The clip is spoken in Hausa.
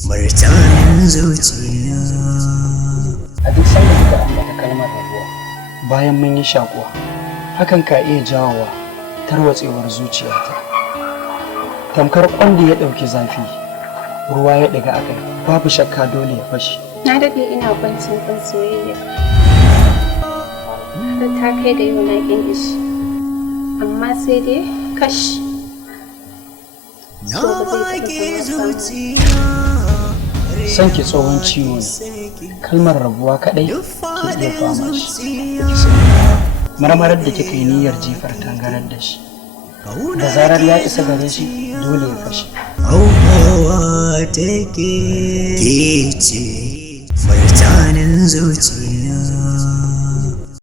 martanin zuciya. A duk sanda kuka ambata kalmar rabuwa bayan mun yi shakuwa, hakan ka iya jawowa tarwatsewar zuciyata. Tamkar kwanda ya ɗauki zafi, ruwa ya ɗiga akai, babu shakka dole ya fashe. Na daɗe ina kwancin kan soyayya. Har ta kai ga yau na ƙin shi. Amma sai dai kash. Na baki zuciya. San ki tsohon ciwo ne, kalmar rabuwa kaɗai ki iya fama shi. Marmarar da kika yi niyyar jifar tangarar da shi, da zarar ya isa gare shi dole ya fashe. Auhawa take ke ce martanin zuciya.